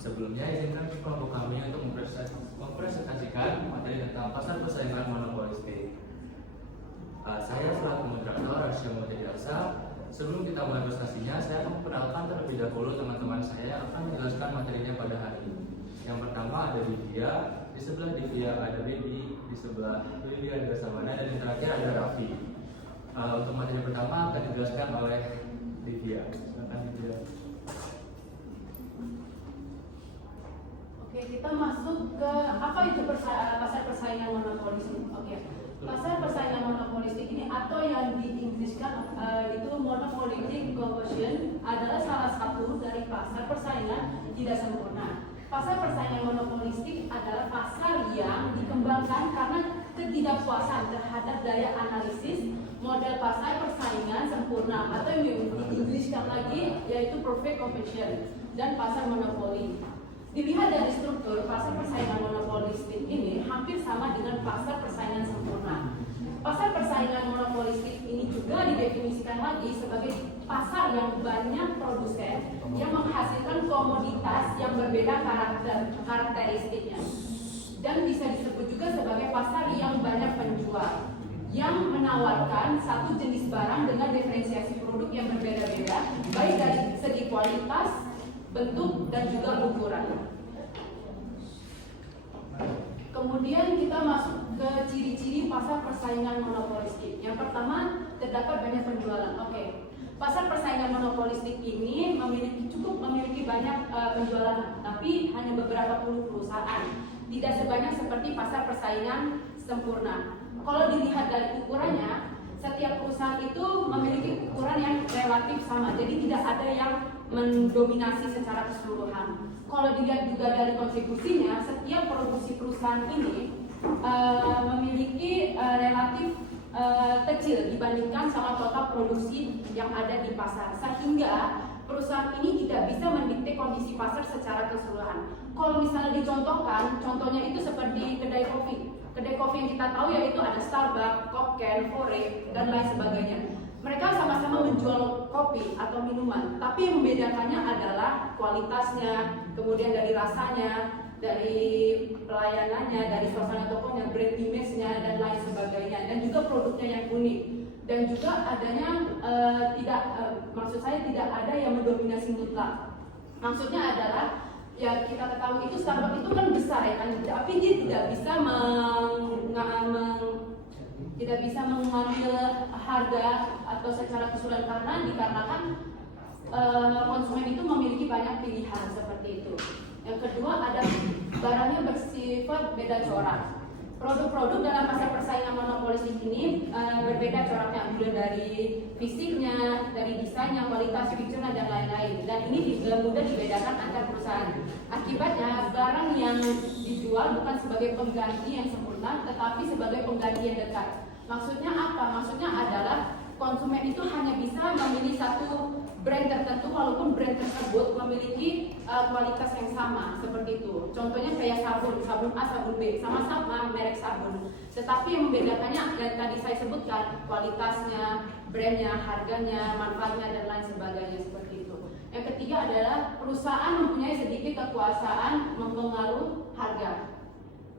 Sebelumnya izinkan kelompok kami untuk mempresentasikan materi tentang pasar persaingan monopolistik. Saya selaku moderator Arsya Muhammad Aksa. Sebelum kita mulai presentasinya, saya akan memperkenalkan terlebih dahulu teman-teman saya akan menjelaskan materinya pada hari ini. Yang pertama ada Divya, di sebelah Divya ada Baby, di sebelah Baby ada Samana, dan yang terakhir ada Raffi. Untuk materi pertama akan dijelaskan oleh Divya. Silakan Divya. Oke, kita masuk ke apa itu pasar persaingan monopolistik. Oke, pasar persaingan monopolistik ini atau yang diinggriskan itu monopolistic competition adalah salah satu dari pasar persaingan tidak sempurna. Pasar persaingan monopolistik adalah pasar yang dikembangkan karena ketidakpuasan terhadap daya analisis model pasar persaingan sempurna atau yang diinggriskan lagi yaitu perfect competition dan pasar monopoli. Dilihat dari struktur, pasar persaingan monopolistik ini hampir sama dengan pasar persaingan sempurna. Pasar persaingan monopolistik ini juga didefinisikan lagi sebagai pasar yang banyak produsen yang menghasilkan komoditas yang berbeda karakteristiknya. Dan bisa disebut juga sebagai pasar yang banyak penjual, yang menawarkan satu jenis barang dengan diferensiasi produk yang berbeda-beda, baik dari segi kualitas, bentuk, dan juga ukuran. Kemudian kita masuk ke ciri-ciri pasar persaingan monopolistik. Yang pertama, terdapat banyak penjualan. Oke, pasar persaingan monopolistik ini cukup memiliki banyak penjualan, tapi hanya beberapa puluh perusahaan. Tidak sebanyak seperti pasar persaingan sempurna. Kalau dilihat dari ukurannya, setiap perusahaan itu memiliki ukuran yang relatif sama, jadi tidak ada yang mendominasi secara keseluruhan. Kalau dilihat juga dari kontribusinya, setiap produksi perusahaan ini memiliki relatif kecil dibandingkan sama total produksi yang ada di pasar, sehingga perusahaan ini tidak bisa mendikte kondisi pasar secara keseluruhan. Kalau misalnya dicontohkan, contohnya itu seperti kedai kopi. Kedai kopi yang kita tahu yaitu ada Starbucks, Kopken, Fore, dan lain sebagainya. Mereka sama-sama menjual kopi atau minuman, tapi yang membedakannya adalah kualitasnya, kemudian dari rasanya, dari pelayanannya, dari suasana tokonya, brand image-nya, dan lain sebagainya, dan juga produknya yang unik. Dan juga adanya maksud saya tidak ada yang mendominasi mutlak. Maksudnya adalah ya kita ketahui itu Starbucks itu kan besar ya kan, tapi dia tidak bisa mengambil harga atau secara keseluruhan karena dikarenakan konsumen itu memiliki banyak pilihan seperti itu. Yang kedua ada barangnya bersifat beda corak. Produk-produk dalam pasar persaingan monopolistik ini berbeda coraknya, mulai dari fisiknya, dari desainnya, kualitas fiturnya dan lain-lain. Dan ini mudah dibedakan antar perusahaan. Akibatnya barang yang dijual bukan sebagai pengganti yang sempurna, tetapi sebagai pengganti yang dekat. Maksudnya apa? Maksudnya adalah konsumen itu hanya bisa memilih satu brand tertentu walaupun brand tersebut memiliki kualitas yang sama seperti itu. Contohnya kayak sabun A, sabun B, sama-sama merek sabun. Tetapi yang membedakannya dan tadi saya sebutkan kualitasnya, brandnya, harganya, manfaatnya dan lain sebagainya seperti itu. Yang ketiga adalah perusahaan mempunyai sedikit kekuasaan mempengaruhi harga.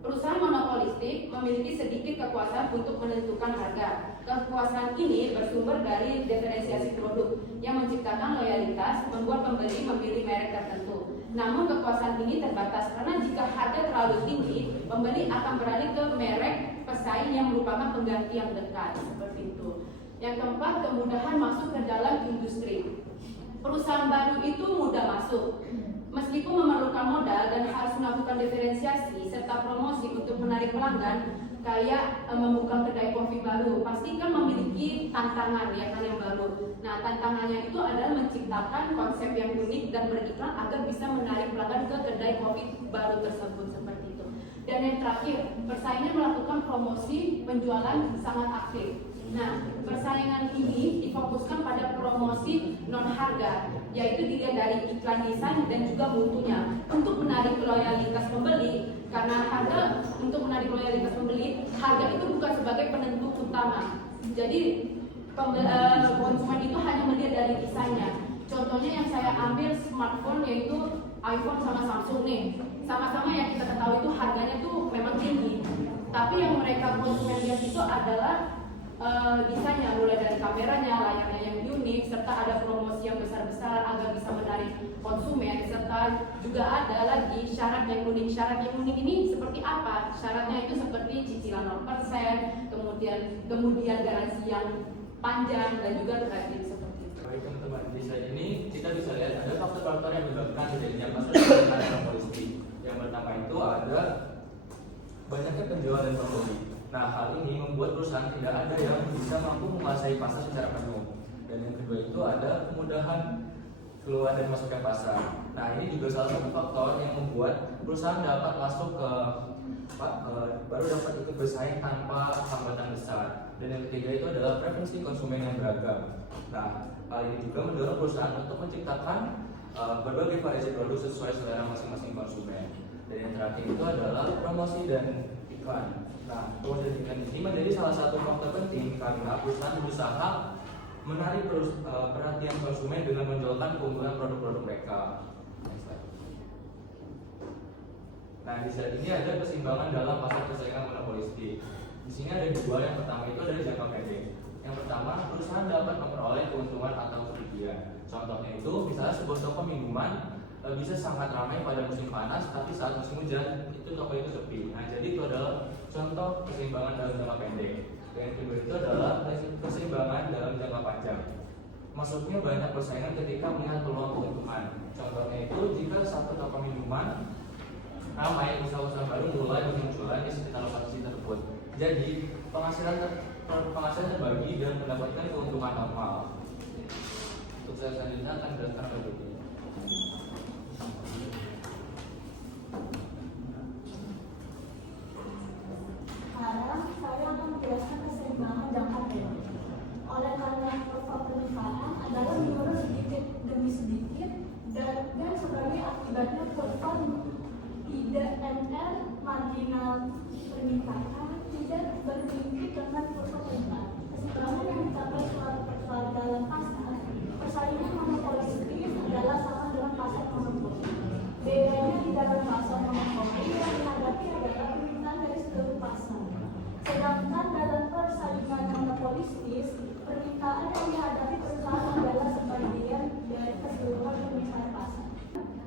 Perusahaan monopolistik memiliki sedikit kekuasaan untuk menentukan harga. Kekuasaan ini bersumber dari diferensiasi produk yang menciptakan loyalitas, membuat pembeli memilih merek tertentu. Namun kekuasaan ini terbatas karena jika harga terlalu tinggi, pembeli akan beralih ke merek pesaing yang merupakan pengganti yang dekat, seperti itu. Yang keempat, kemudahan masuk ke dalam industri. Perusahaan baru itu mudah masuk. Meskipun memerlukan modal dan harus melakukan diferensiasi serta promosi untuk menarik pelanggan, kayak membuka kedai kopi baru, pasti kan memiliki tantangan ya kan yang baru. Nah, tantangannya itu adalah menciptakan konsep yang unik dan beriklan agar bisa menarik pelanggan ke kedai kopi baru tersebut seperti itu. Dan yang terakhir, persaingan melakukan promosi penjualan sangat aktif. Nah, persaingan ini difokuskan pada promosi non harga, yaitu dilihat dari iklan desain dan juga mutunya untuk menarik loyalitas pembeli. Karena untuk menarik loyalitas pembeli, harga itu bukan sebagai penentu utama. Jadi konsumen itu hanya melihat dari desainnya. Contohnya yang saya ambil smartphone yaitu iPhone sama Samsung nih, sama-sama yang kita ketahui itu harganya tuh memang tinggi. Tapi yang mereka konsumen lihat itu adalah desainnya, mulai dari kameranya, layarnya yang unik, serta ada promosi yang besar-besar agar bisa menarik konsumen, serta juga ada lagi syarat yang unik. Syarat yang unik ini seperti apa? Syaratnya itu seperti cicilan 0%, kemudian garansi yang panjang dan juga gratis seperti itu. Baik teman-teman, di slide ini kita bisa lihat ada faktor-faktor yang menyebabkan terjadinya pasar persaingan monopolistik. Yang pertama itu ada banyaknya penjual dan pembeli. Nah, hal ini membuat perusahaan tidak ada yang bisa mampu menguasai pasar secara penuh. Dan yang kedua itu ada kemudahan keluar dan masuknya pasar. Nah, ini juga salah satu faktor yang membuat perusahaan dapat masuk ke baru dapat ikut bersaing tanpa hambatan besar. Dan yang ketiga itu adalah preferensi konsumen yang beragam. Nah, hal ini juga mendorong perusahaan untuk menciptakan berbagai variasi produk sesuai selera masing-masing konsumen. Dan yang terakhir itu adalah promosi dan iklan. Nah, promosi dan iklan ini menjadi salah satu faktor penting karena perusahaan berusaha menarik perhatian konsumen dengan menjualkan keunggulan produk-produk mereka. Nah, di slide ini ada keseimbangan dalam pasar persaingan monopolistik. Di sini ada dua. Yang pertama itu adalah jangka pendek. Yang pertama, perusahaan dapat memperoleh keuntungan atau kerugian. Contohnya itu, misalnya sebuah toko minuman bisa sangat ramai pada musim panas, tapi saat musim hujan itu toko itu sepi. Nah, jadi itu adalah contoh keseimbangan dalam jangka pendek. Yang kedua itu adalah keseimbangan dalam jangka panjang. Maksudnya banyak persaingan ketika melihat peluang keuntungan. Contohnya itu jika satu toko minuman ramai, usaha-usaha baru mulai bermunculan di sekitar lokasi tersebut. Jadi penghasilan terbagi dan mendapatkan keuntungan normal. Untuk saya selanjutnya akan jelaskan berikut ini. Sekarang saya akan menjelaskan keseimbangan jangka pendek. Oleh karena kurva pernikahan adalah menurun sedikit demi sedikit dan sebagai akibatnya kurva tidak MR marginal pernikahan tidak berlingkar dengan kurva pernikahan. Keseimbangan yang dicapai suatu persoalan dalam pasar persaingan monopolistik adalah sama dengan pasar monopoli. Bedanya di dalam pasar monopoli yang dihadapi adalah permintaan dari seluruh pasar. Sedangkan dalam persaingan monopolistis, permintaan yang dihadapi perusahaan adalah sebagian dari keseluruhan permintaan pasar.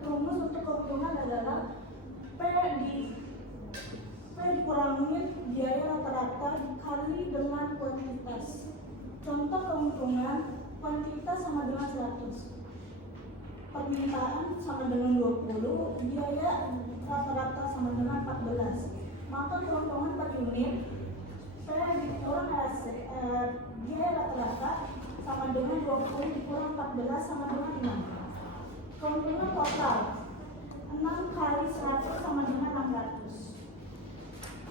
Rumus untuk keuntungan adalah P dikurangi biaya rata-rata dikali dengan kuantitas. Contoh keuntungan, kuantitas sama dengan 100. Permintaan sama dengan 20, biaya rata-rata sama dengan 14. Maka keuntungan per unit saya dikurang biaya rata-rata sama dengan 20 dikurang 14 sama dengan 6. Keuntungan total 6 kali 100 sama dengan 600.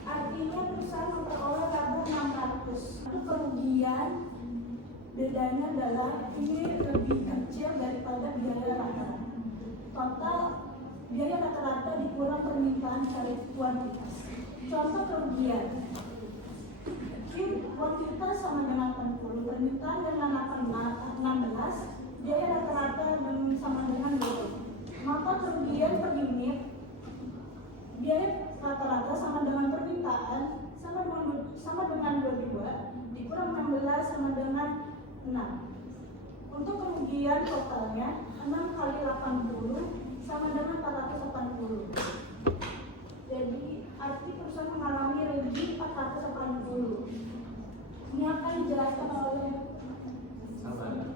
Artinya perusahaan memperoleh laba 600. Untuk kerugian bedanya adalah ini lebih kecil daripada biaya rata-rata. Total biaya rata-rata dikurang permintaan kali kuantitas. Contoh kerugian. Kuantitas sama dengan 80, permintaan dengan 16, biaya rata-rata sama dengan 20. Maka kerugian per unit biaya rata-rata sama dengan permintaan sama dengan 22 dikurang 16 sama dengan 6. Untuk kerugian totalnya 6 kali 80 sama dengan 480. Jadi arti perusahaan mengalami rugi 480. Ini akan dijelaskan oleh Sabana.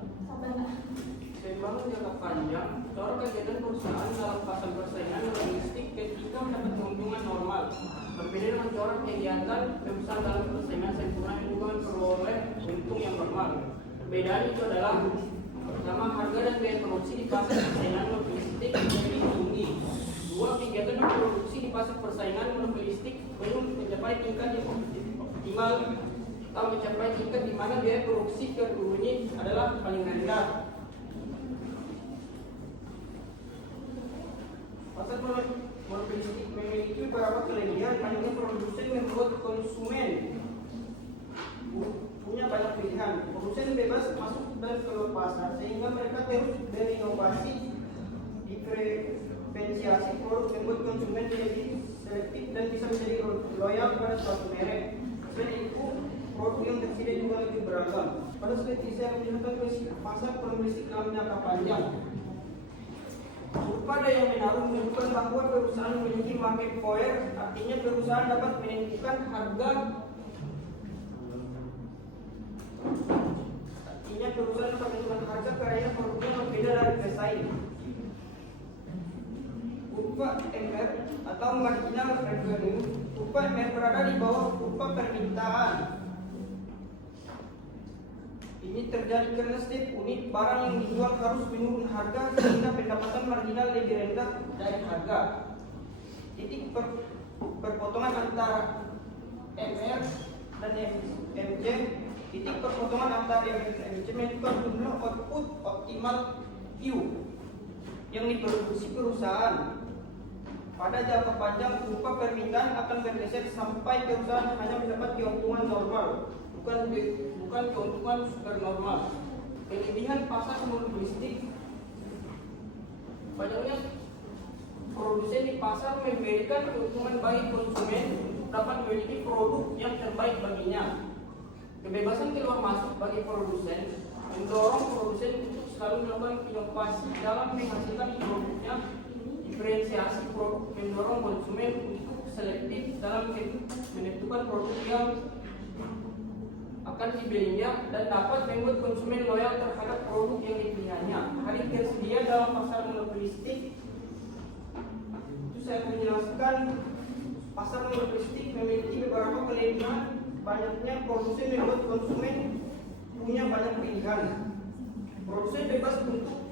Keseimbangan jangka panjang, cara kegiatan perusahaan dalam pasar persaingan logistik ketika mendapat keuntungan normal. Berbeda dengan corak kegiatan perusahaan dalam persaingan sempurna yang juga memperoleh untung yang normal. Perbedaan itu adalah pertama, harga dan biaya produksi di pasar persaingan logistik lebih tinggi. Dua, kegiatan dan produksi di pasar persaingan monopolistik belum mencapai tingkat yang optimal atau mencapai tingkat di mana biaya produksi keduanya adalah paling rendah. Pasar monopolistik memiliki beberapa kelebihan. Banyaknya produsen membuat konsumen punya banyak pilihan. Produsen bebas masuk dan keluar pasar sehingga mereka terus berinovasi diferensiasi produk membuat konsumen lebih selektif dan bisa menjadi loyal pada suatu merek. Selain itu, produk yang tersedia juga lebih beragam. Pada slide ini saya menunjukkan pasar logistik dalam jangka panjang. Pada yang menaruh menunjukkan bahwa perusahaan memiliki market power, artinya perusahaan dapat menentukan harga. Artinya perusahaan dapat menentukan harga karena produknya berbeda dari pesaing. Kurva MR atau marginal revenue, kurva MR berada di bawah kurva permintaan. Ini terjadi karena setiap unit barang yang dijual harus menurun harga sehingga pendapatan marginal lebih rendah dari harga. Titik perpotongan antara MR dan MJ, titik perpotongan antara MJ menentukan jumlah output optimal Q yang diproduksi perusahaan. Pada jangka panjang, kurva permintaan akan bergeser sampai perusahaan hanya mendapat keuntungan normal, bukan keuntungan super normal. Kelebihan pasar monopolistik, banyaknya produsen di pasar memberikan keuntungan bagi konsumen untuk dapat memiliki produk yang terbaik baginya. Kebebasan keluar masuk bagi produsen mendorong produsen untuk selalu melakukan inovasi dalam menghasilkan produknya. Diferensiasi produk mendorong konsumen untuk selektif dalam menentukan produk yang akan dibelinya dan dapat membuat konsumen loyal terhadap produk yang dipilihnya. Hari tersedia dalam pasar monopolistik. Itu saya menjelaskan pasar monopolistik memiliki beberapa kelebihan. Banyaknya produsen membuat konsumen punya banyak pilihan. Produsen bebas untuk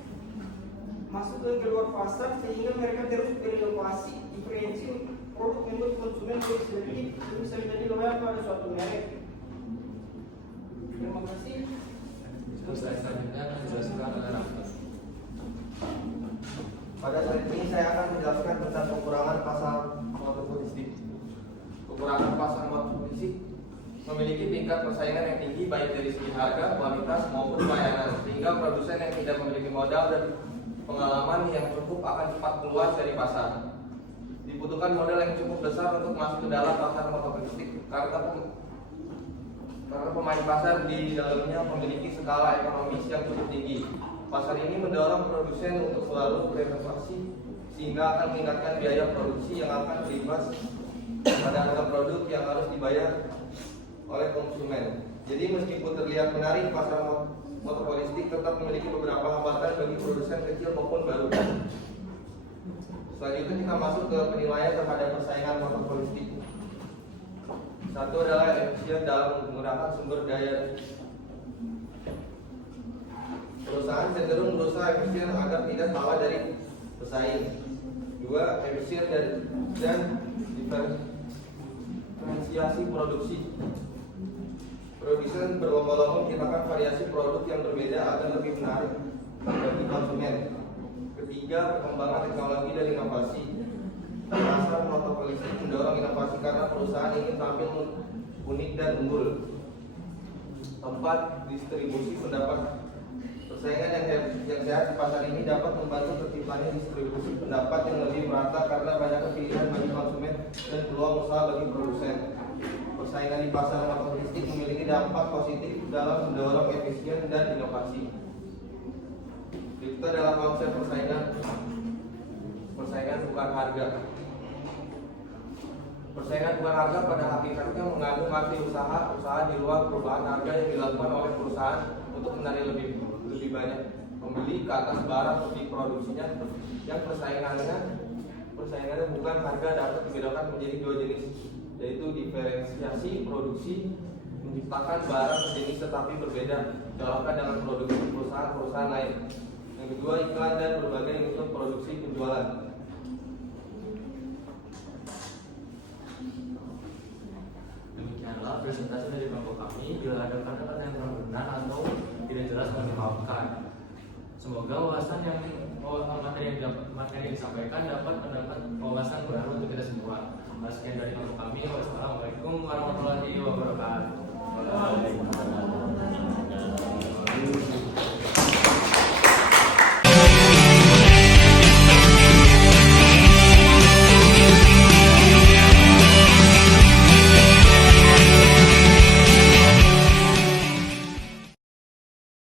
masuk ke keluar pasar sehingga mereka terus berinovasi. Diferensi produk membuat konsumen lebih selektif dan bisa menjadi loyal pada suatu merek. Terima kasih. Slide selanjutnya akan dijelaskan oleh Rahmat. Pada slide ini saya akan menjelaskan tentang kekurangan pasar monopolistik. Kekurangan pasar monopolistik memiliki tingkat persaingan yang tinggi baik dari segi harga, kualitas maupun pelayanan, sehingga produsen yang tidak memiliki modal dan pengalaman yang cukup akan cepat keluar dari pasar. Dibutuhkan modal yang cukup besar untuk masuk ke dalam pasar monopolistik karena pemain pasar di dalamnya memiliki skala ekonomis yang cukup tinggi. Pasar ini mendorong produsen untuk selalu berinovasi sehingga akan meningkatkan biaya produksi yang akan berimbas pada harga produk yang harus dibayar oleh konsumen. Jadi meskipun terlihat menarik, pasar monopolistik tetap memiliki beberapa hambatan bagi produsen kecil maupun baru. Selanjutnya kita masuk ke penilaian terhadap persaingan monopolistik. Satu adalah efisien dalam menggunakan sumber daya. Perusahaan cenderung berusaha efisien agar tidak kalah dari pesaing. Dua, efisien dan diferensiasi produksi. Produsen berlomba-lomba menciptakan variasi produk yang berbeda agar lebih menarik bagi konsumen. Ketiga, perkembangan teknologi dan inovasi. Pasar monopolistik mendorong inovasi karena perusahaan ingin tampil unik dan unggul. Keempat, distribusi pendapat. Persaingan yang sehat di pasar ini dapat membantu terciptanya distribusi pendapat yang lebih merata karena banyak pilihan bagi konsumen dan peluang usaha bagi produsen. Persaingan di pasar monopolistik memiliki dampak positif dalam mendorong efisien dan inovasi. Itu adalah konsep persaingan. Persaingan bukan harga. Persaingan bukan harga pada hakikatnya mengandung arti usaha di luar perubahan harga yang dilakukan oleh perusahaan untuk menarik lebih banyak pembeli ke atas barang untuk diproduksinya. Yang persaingannya bukan harga dapat dibedakan menjadi dua jenis, yaitu diferensiasi produksi, menciptakan barang sejenis tetapi berbeda, contohkan dengan produksi perusahaan lain. Yang kedua, iklan dan berbagai bentuk produksi penjualan. Demikianlah presentasi dari kelompok kami. Bila ada kata-kata yang kurang benar atau tidak jelas, kami maafkan. Semoga materi yang disampaikan dapat mendapat wawasan baru untuk kita semua. Sekian dari kelompok kami. Wassalamualaikum warahmatullahi wabarakatuh.